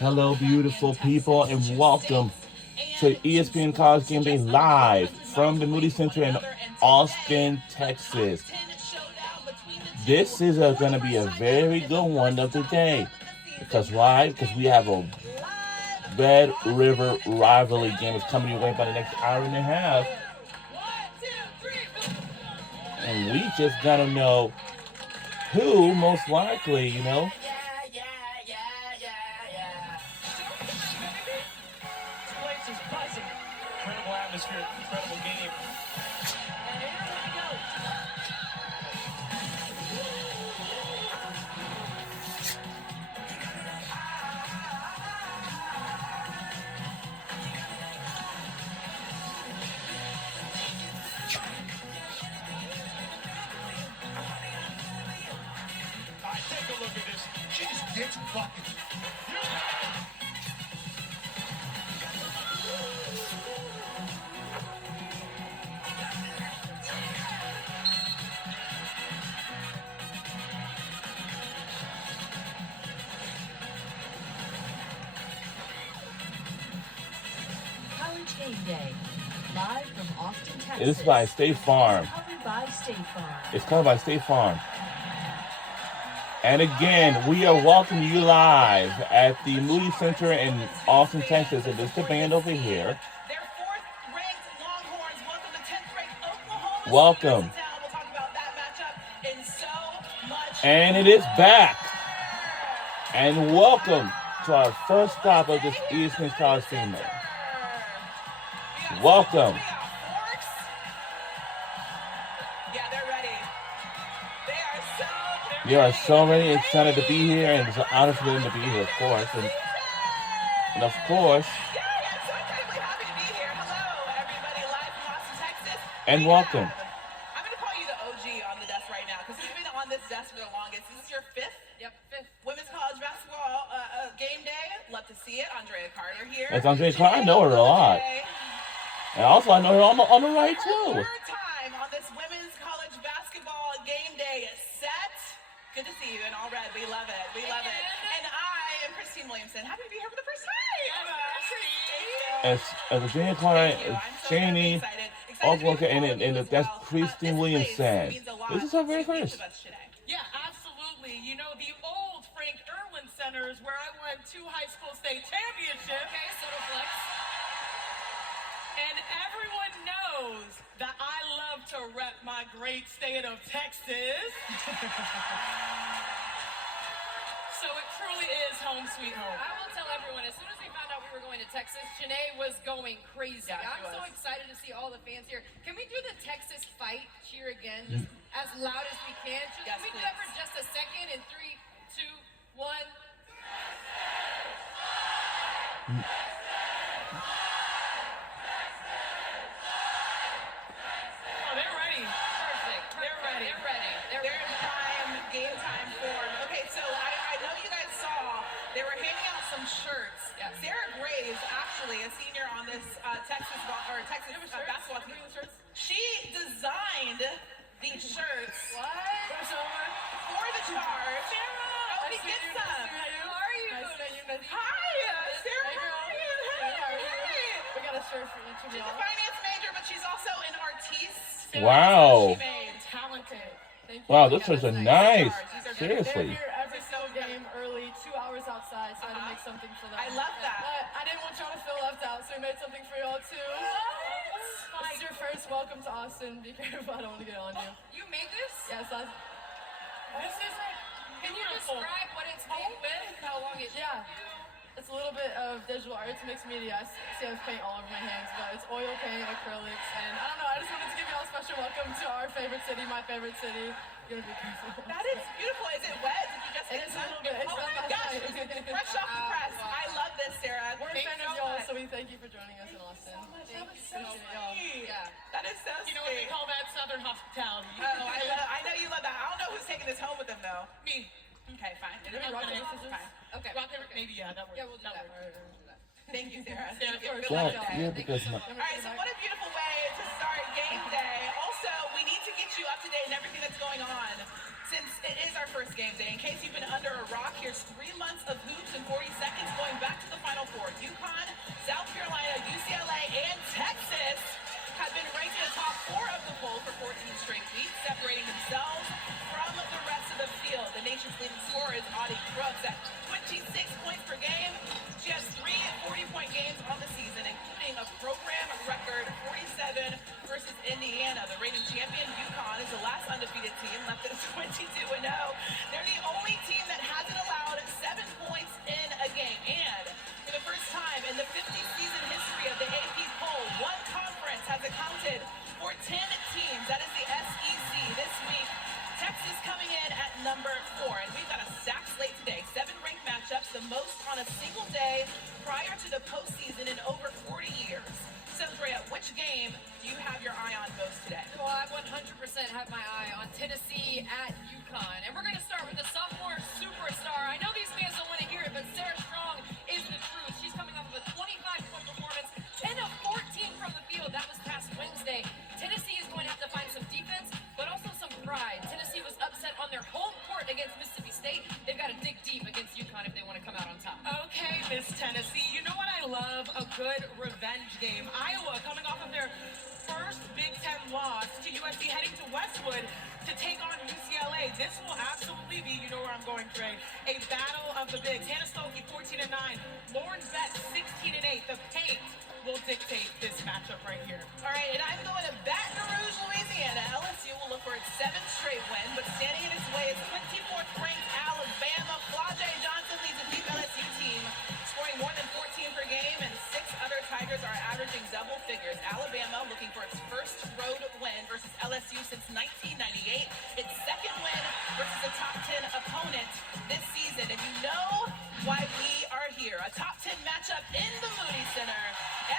Hello, beautiful people, and welcome to ESPN College Game Day live from the Moody Center in Austin, Texas. This is going to be a very good one of the day. Because why? Because we have a Red River rivalry game that's coming your way by the next hour and a half. And we just got to know who most likely, Incredible atmosphere, incredible game. Take a look at this. She just gets buckets. College Game Day, live from Austin, Texas. It's by State Farm. Covered by State Farm. It's covered by State Farm. And again, we are welcoming you live at the Moody Center in Austin, Texas. And this is the band over here. Their fourth-ranked Longhorns welcome the 10th-ranked Oklahoma. Welcome. We'll talk about that matchup and so much. And it is back. And welcome to our first stop of this ESPN College Game Day. Welcome. Yeah, they're ready. They are so ready and excited to be here, and it's an honor for them to be here, of course. And of course, Yeah, I'm so incredibly happy to be here. Hello, everybody, live from Austin, Texas. and welcome. I'm going to call you the OG on the desk right now because you've been on this desk for the longest. This is your fifth? Yep, fifth. Women's college basketball game day. Love to see it. Andrea Carter here. That's Andrea Carter. I know her a lot. And also, I know her on the right, too. Third time on this women's college basketball game day set. Good to see you in all red. We love it. We love it. And I am Christine Williamson. Happy to be here for the first time. As Virginia Klein, Thank you. I'm so Janie, excited. also, to be with all of you and as that's well. Christine This Williamson. place means a lot This is her very to each first. of us today. Yeah, absolutely. You know, the old Frank Irwin Center is where I won 2 high school state championships. Okay, Soto Flex. And everyone knows that I love to rep my great state of Texas. So it truly is home sweet home. I will tell everyone, as soon as we found out we were going to Texas, Janae was going crazy. Yeah, she I'm so was. excited to see all the fans here. Can we do the Texas fight cheer again, just as loud as we can? Yes, Can we do that for please. just a second? In 3, 2, 1. Oh, they're ready. Perfect. They're ready. They're ready. They're in prime game time form. Okay, so I know you guys saw they were handing out some shirts. Yes. Sarah Graves, actually a senior on this Texas basketball team, she designed these shirts What? for the charge. Oh, we get some. How are you? Hi, Sarah. How are you? Hey. We got a shirt for each of She's a y'all. finance major, but she's also an artiste. Wow. She made. Talented. Thank you. Wow, this is a nice. These are They're Seriously. here every So single game early, 2 hours outside, so I had to make something for them. I love that. But I didn't want y'all to feel left out, so we made something for y'all too. This is your first welcome to Austin. Be careful, I don't want to get on you. You made this? Yes, I. This is Can you describe what it's made with? How long it Yeah. It's a little bit of digital art. It's mixed media. See, I have paint all over my hands, but it's oil paint, acrylics, and I don't know. I just wanted to give y'all a special welcome to our favorite city, my favorite city. You're gonna be careful. That is beautiful. Is it wet? Did you just get It's a sun? little bit. It's Oh not my that gosh, high. it's fresh off the press. I love this, Sarah. We're a Thank fan you of so y'all, much. so we thank you for joining us in Austin. That is so sweet. Yeah. That is so You know what they sweet. call that Southern hospitality. Oh, I know you love that. I don't know who's taking this home with them though. Me. Okay, fine. we rock, paper, scissors? Fine. Okay. Rock, paper, maybe, yeah, that works. Yeah, we'll do that. Thank you, Sarah. Yeah, Thank you. of Good course. luck Yeah, today. because my, All right, so what a beautiful way to start game day. Also, we need to get you up to date in everything that's going on. Since it is our first game day. In case you've been under a rock, here's 3 months of hoops in 40 seconds going back to the Final Four. UConn, South Carolina, UCLA, and Texas have been ranked in the top 4 of the poll for 14 straight weeks, separating themselves from the rest of the field. The nation's leading scorer is Audie Brooks at 26 points per game. She has 3 40-point games on the season, including a program record 47 versus Indiana. The reigning champion UConn is the last undefeated team, left at 22-0. They're the only team that hasn't allowed 7 points in a game. And for the first time in the 50-season history of the AP poll, one conference has accounted for 10 teams. That is the SEC. This week, Texas coming in at number 4. And we've got a stacked slate today. 7 ranked matchups, the most on a single day prior to the postseason in over 40 years. So, Drea, which game do you have your eye on most today? Well, I 100% have my eye on Tennessee at UConn. And we're going to start with the sophomore superstar. I know these fans don't want to hear it, but Sarah Strong is the truth. She's coming off of a 25-point performance, 10 of 14 from the field. That was past Wednesday. Tennessee is going to have to find some defense, but also some pride. Tennessee was upset on their home court against Mississippi State. They've got to dig deep against UConn if they want to come out on top. Okay, Miss Tennessee. You know what I love? A good revenge game. Iowa coming off of their first Big Ten loss to USC, heading to Westwood to take on UCLA. This will absolutely be, you know where I'm going, Trey, a battle of the bigs. Hannah Stokey, 14-9. Lauren Betts, 16-8. The paint will dictate this matchup right here. All right, and I'm going to Baton Rouge, Louisiana. LSU will look for its 7th straight win, but standing in its way is 24th ranked Alabama. Flajay Johnson leads a deep LSU team, scoring more than 14 per game, and 6 other Tigers are averaging double figures. Alabama looking for its first road win versus LSU since 1998. Its second win versus a top 10 opponent this season. And you know why we are here. A top 10 matchup in the Moody Center.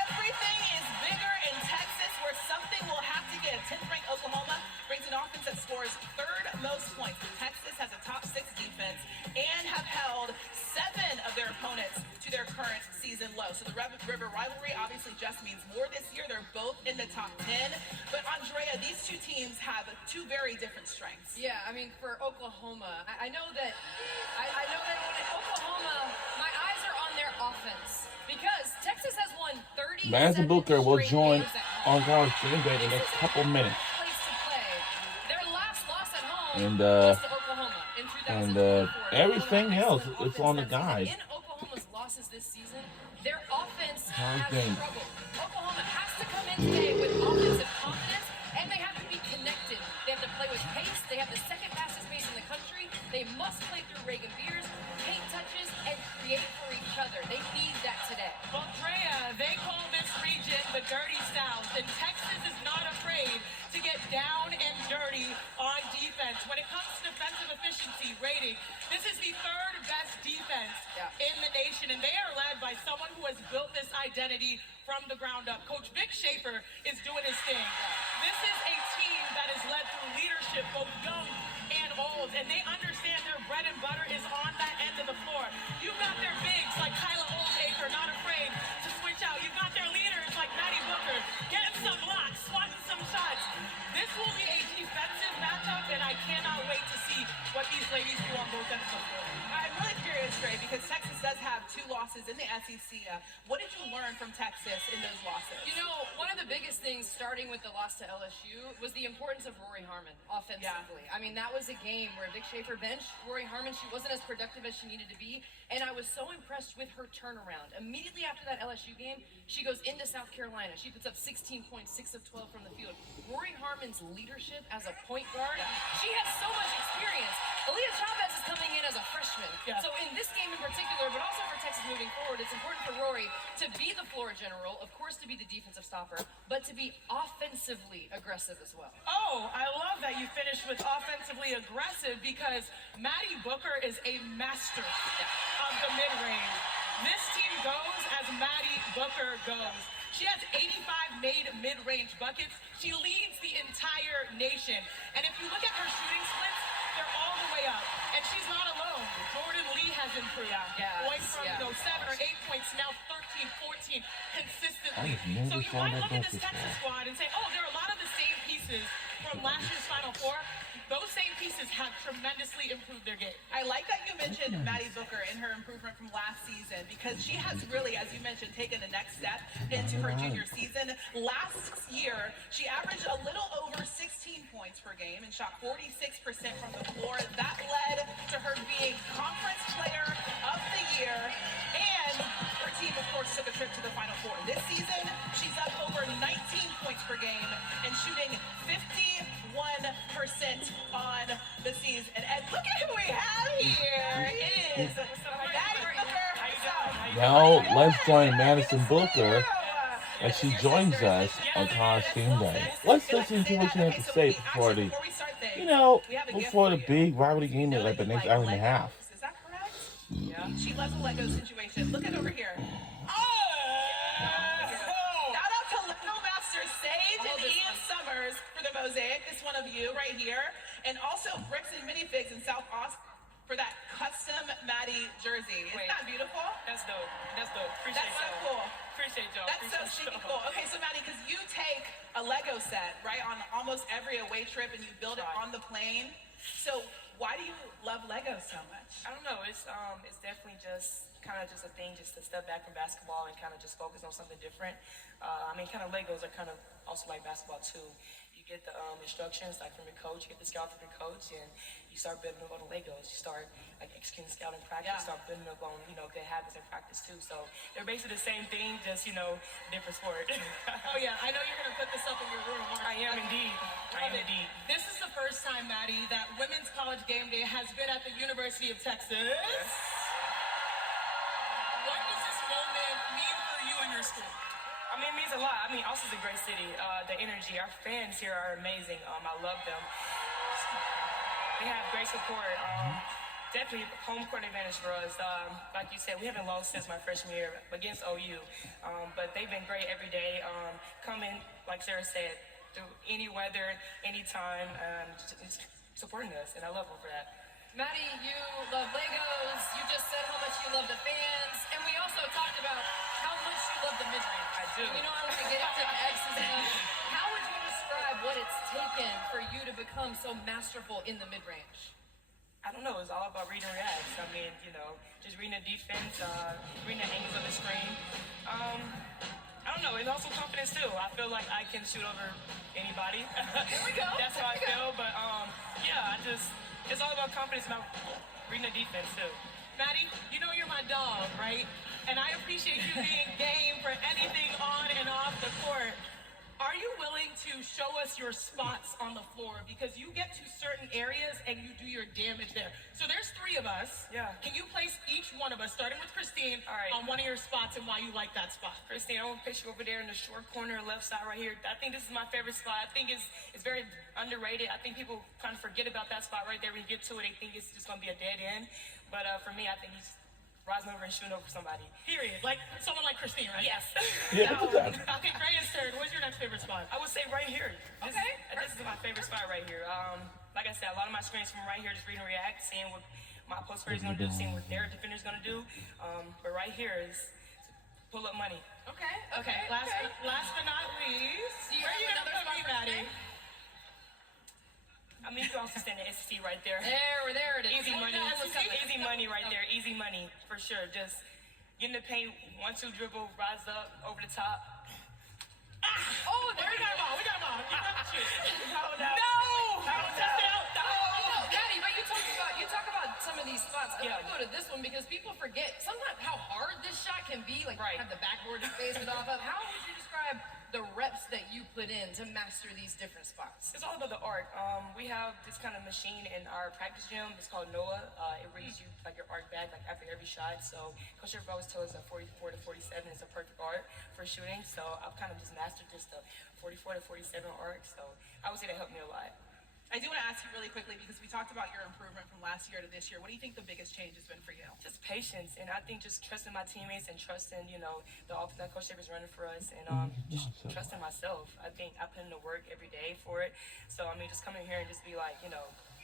Everything is bigger in Texas, where something will have to give. 10th ranked Oklahoma brings an offense that scores 3rd most points. Texas has a top 6 defense and have held 7 of their opponents to their current season low. So the River rivalry obviously just means more this year. They're both in the top 10. But Andrea, these two teams have 2 very different strengths. Yeah, I mean, for Oklahoma, I know that when Oklahoma, my eyes are on their offense because Texas has won 30. Madison Booker will join on College Game Day in the next couple minutes. Their last loss at home And, was to Oklahoma in 2024. everything else, Excellent it's on the offense guys. In Oklahoma's losses this season, their offense College has game. struggled. Oklahoma has to come in today with offensive confidence, and they have to be connected. They have to play with pace. They have the second fastest pace in the country. They must play through Reagan Beers, paint touches, and create for each other. They need that today. Well, Drea, they call this region the Dirty South, and Texas is not afraid to get down and dirty on defense. When it comes to defensive efficiency rating, this is the 3rd best defense in the nation, and they are led by someone who has built this identity from the ground up. Coach Vic Schaefer is doing his thing. This is a team that is led through leadership, both young and old, and they understand their bread and butter is on that end of the floor. You've got their bigs like Kyla Oldacre, not afraid to switch out. You've got their leaders like Maddie Booker, getting some blocks, swatting some shots. This will be a defensive matchup, and I cannot wait to see what these ladies do on both ends of the floor. I'm really curious, Trey, because Texas does have 2 losses in the SEC. What did you learn from Texas in those losses? You know, one of the biggest things, starting with the loss to LSU, was the importance of Rory Harmon offensively. I mean, that was a game where Vic Schaefer benched Rory Harmon. She wasn't as productive as she needed to be, and I was so impressed with her turnaround. Immediately after that LSU game, she goes into South Carolina. She puts up 16 points, 6 of 12 from the field. Rory Harmon's leadership as a point guard, she has so much experience. Aaliyah Chavez is coming in as a freshman. So in this game in particular, but also for Texas moving forward, it's important for Rory to be the floor general, of course to be the defensive stopper, but to be offensively aggressive as well. Oh, I love that you finished with offensively aggressive because Maddie Booker is a master of the mid-range. This team goes as Maddie Booker goes. She has 85 made mid-range buckets. She leads the entire nation. And if you look at her shooting splits, they're all the way up. And she's not alone. Jordan Lee has improved. Going from 7 or 8 points, now 13, 14 consistently. So you might look at this Texas squad and say, oh, there are a lot of the same pieces from last year's Final Four. those same pieces have tremendously improved their game. I like that you mentioned Maddie Booker and her improvement from last season because she has really, as you mentioned, taken the next step into her junior season. Last year, she averaged a little over 16 points per game and shot 46% from the floor. That led to her being Conference Player of the Year, and her team, of course, took a trip to the Final Four. This season, she's up over 19 points per game and shooting 51% on the season. And look at who we have here. It is Maddie Booker. Now let's join Madison Booker as she joins us on College Game Day. Let's listen to what she has to say before the, before the big rivalry game in like the next hour and a half. Is that correct? Yeah. She loves a Lego situation. Look at over here. Shout out to Lego Masters Sage and Ian Summers for the mosaic. This one of you right here. And also Bricks and Minifigs in South Austin for that custom Maddie jersey. Isn't that beautiful? That's dope. That's dope. Appreciate That's so cool. Appreciate y'all. That's so sneaky cool. Okay, so Maddie, because you take a Lego set, right, on almost every away trip and you build it on the plane. So why do you love Lego so much? I don't know. It's definitely just kind of just a thing, just to step back from basketball and kind of just focus on something different. I mean, kind of Legos are kind of also like basketball too. You get the instructions like from your coach, you get the scout from your coach, and you start building up on the Legos. You start like executing scout in practice, start building up on good habits in practice too. So they're basically the same thing, just different sport. Oh yeah, I know you're gonna put this up in your room. I am indeed. I am indeed. This is the first time, Maddie, that Women's College Game Day has been at the University of Texas. Yes. What does this moment mean for you and your school? I mean, it means a lot. I mean, Austin's a great city. The energy, our fans here are amazing. I love them. They have great support. Definitely home court advantage for us. Like you said, we haven't lost since my freshman year against OU. But they've been great every day. Coming, like Sarah said, through any weather, anytime, just supporting us. And I love them for that. Maddie, you love Legos. You just said how much you love the fans. And we also talked about how much you love the mid-range. I do. We know I want to get into the X's and O's. How would you describe what it's taken for you to become so masterful in the mid-range? I don't know. It's all about reading reacts. I mean, just reading the defense, reading the angles of the screen. I don't know. It's also confidence too. I feel like I can shoot over anybody. Here we go. That's how I feel. But it's all about confidence, about reading the defense too. Maddie, you know you're my dog, right? And I appreciate you being game for anything on and off the court. Are you willing to show us your spots on the floor? Because you get to certain areas and you do your damage there. So there's three of us. Yeah. Can you place each one of us, starting with Christine, all right, on one of your spots and why you like that spot? Christine, I want to pitch you over there in the short corner, left side right here. I think this is my favorite spot. I think it's very underrated. I think people kind of forget about that spot right there. When you get to it, they think it's just going to be a dead end. But for me, I think he's rising over and shooting over somebody. Period. Like someone like Christine, right? Yes. Yeah. Okay, great and third. Where's your next favorite spot? I would say right here. This is my favorite spot right here. Like I said, a lot of my screens from right here, just reading react, seeing what my post player is going to do, seeing what their defender is going to do. But right here is pull up money. Okay. Last but not least, where are you going to put me, Maddie? I mean, you can also stand the SEC right there. There it is. Easy money. Easy money right there. Easy money for sure. Just get in the paint, 1-2 dribble, rise up, over the top. Oh, there we got him all. You got to shoot. No! Test it out. Maddie, but you talk about some of these spots. I want to go to this one because people forget sometimes how hard this shot can be. Like, have the backboard to face it off of. How would you describe the reps that you put in to master these different spots? It's all about the art. We have this kind of machine in our practice gym. It's called NOAA. It reads you like your arc back like after every shot. So Coach Sheriff always tells us that 44 to 47 is a perfect arc for shooting. So I've kind of just mastered just the 44 to 47 arc. So I would say that helped me a lot. I do want to ask you really quickly because we talked about your improvement from last year to this year. What do you think the biggest change has been for you? Just patience, and I think just trusting my teammates and trusting, the offense that Coach Sheriff is running for us, and just trusting myself. I think I put in the work every day for it. So I mean, just coming here and just be like,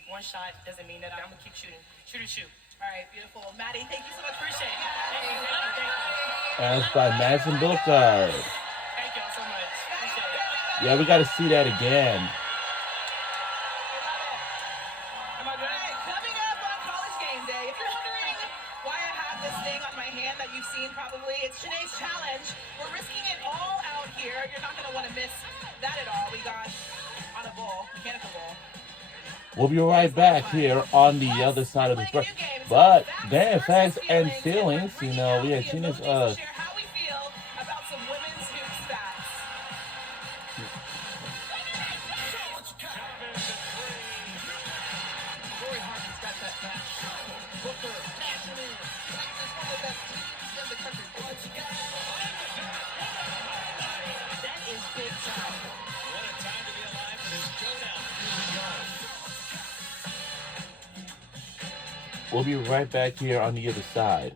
one shot doesn't mean nothing. I'm gonna keep shooting. Shoot. All right, beautiful. Maddie, thank you so much. Appreciate it. Thank you. As by Madison Booker. Thank y'all so much. Appreciate it. Yeah, we got to see that again. If you're wondering why I have this thing on my hand that you've seen probably, it's Janae's challenge. We're risking it all out here. You're not going to want to miss that at all. We got on a bowl, mechanical bowl. We'll be right back here on the other side of the break. But then facts and feelings, you know, we had Tina's Share how we feel about some women's hoops facts. Rory Harmon's got that match. Booker, nationally, Texas, one of the best teams in the country. That is big time. What a time to be alive for this showdown. Here we go. We'll be right back here on the other side.